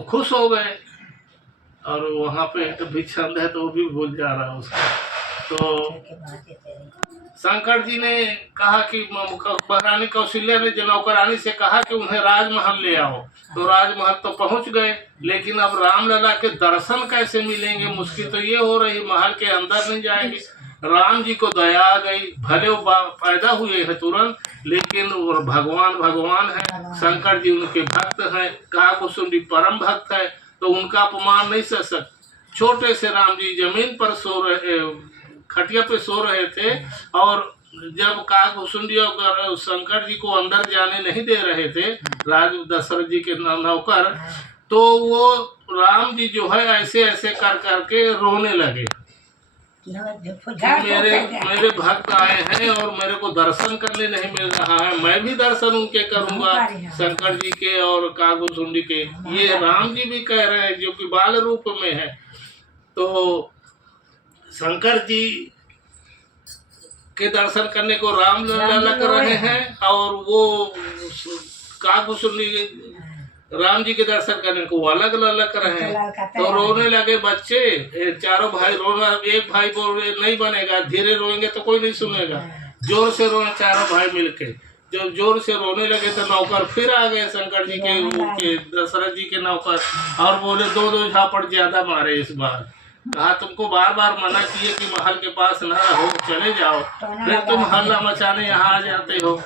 तो खुश हो गए। और वहाँ पे एक भी छंद है तो वो भी भूल जा रहा उसका। तो शंकर जी ने कहा कि महारानी कौशल्या ने जो नौकरानी से कहा कि उन्हें राजमहल ले आओ। तो राजमहल तो पहुंच गए, लेकिन अब रामलला के दर्शन कैसे मिलेंगे? मुश्किल तो ये हो रही, महल के अंदर नहीं जाएंगे। राम जी को दया आ गई, भले वो पैदा हुए हैं तुरंत, लेकिन वो भगवान भगवान है। शंकर जी उनके भक्त हैं, काकभूषुंडी परम भक्त है, तो उनका अपमान नहीं सह सकते। छोटे से राम जी जमीन पर सो रहे, खटिया पे सो रहे थे, और जब काकभूषुंडी और शंकर जी को अंदर जाने नहीं दे रहे थे राज दशरथ जी के नौकर, तो वो राम जी जो है ऐसे ऐसे कर करके रोने लगे कि मेरे भक्त आए हैं और मेरे को दर्शन करने नहीं मिल रहा है, मैं भी दर्शन उनके करूंगा, शंकर जी के और काकभूषुंडी के। ये राम जी भी कह रहे हैं जो कि बाल रूप में है। तो शंकर जी के दर्शन करने को राम लला कर रहे हैं, और वो काकभूषुंडी राम जी के दर्शन करने को अलग अलग कर रहे हैं। तो रोने लगे बच्चे, चारों भाई रोना। एक भाई बोल नहीं बनेगा, धीरे रोएंगे तो कोई नहीं सुनेगा, जोर से रोने चारों भाई मिलके। जब जोर से रोने लगे तो नौकर फिर आ गए शंकर जी के दशरथ जी के नौकर, और बोले दो झापड़ ज्यादा मारे इस बार। कहा तुमको बार बार मना किए कि महल के पास न रहो, चले जाओ, फिर तुम हल्ला मचाने यहाँ आ जाते हो।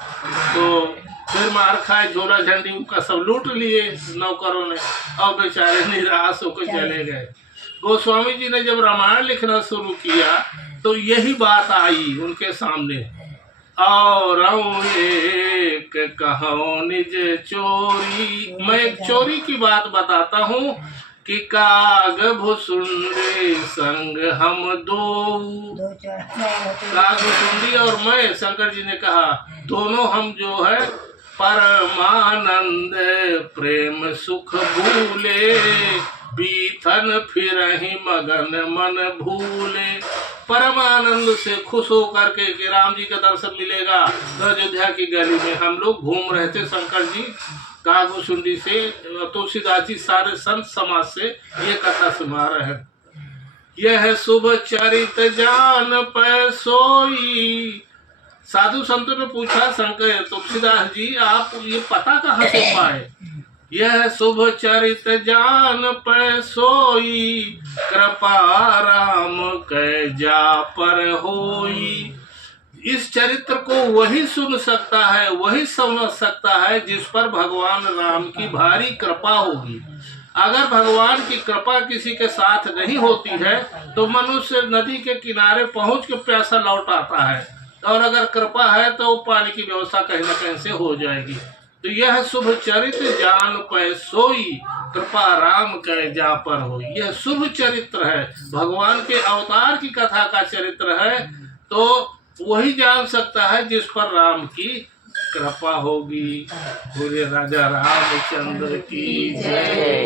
तो फिर मार खाए, झोला झंडी उनका सब लूट लिए नौकरों ने, और बेचारे निराश होकर चले गए। गोस्वामी जी ने जब रामायण लिखना शुरू किया तो यही बात आई उनके सामने, और एक कहो निज चोरी। मैं एक चोरी की बात बताता हूँ कि काकभूषुंडी संग हम दो, काकभूषुंडी और मैं, शंकर जी ने कहा, दोनों हम जो है परमानंद प्रेम सुख भूले, बीथन फिरहि मगन मन भूले। परमानंद से खुश होकर के कि राम जी का दर्शन मिलेगा, तो अयोध्या की गली में हम लोग घूम रहे थे। शंकर जी काकभूषुंडी से, तुलसीदास जी सारे संत समाज से ये कथा सुना रहे हैं। यह शुभ चरित जान पै सोई। साधु संतों ने पूछा शंकर तुलसीदास जी आप ये पता कहाँ से पाए? यह शुभ चरित जान पै सोई, कृपा राम कै जा पर होई। इस चरित्र को वही सुन सकता है, वही समझ सकता है जिस पर भगवान राम की भारी कृपा होगी। अगर भगवान की कृपा किसी के साथ नहीं होती है तो मनुष्य नदी के किनारे पहुंच के प्यासा लौट आता है, और अगर कृपा है तो पानी की व्यवस्था कहीं न कहीं से हो जाएगी। तो यह शुभ चरित्र जान पै सोई, कृपा राम कै जा पर हो। यह शुभ चरित्र है, भगवान के अवतार की कथा का चरित्र है, तो वही जान सकता है जिस पर राम की कृपा होगी। बोले राजा रामचंद्र की जय।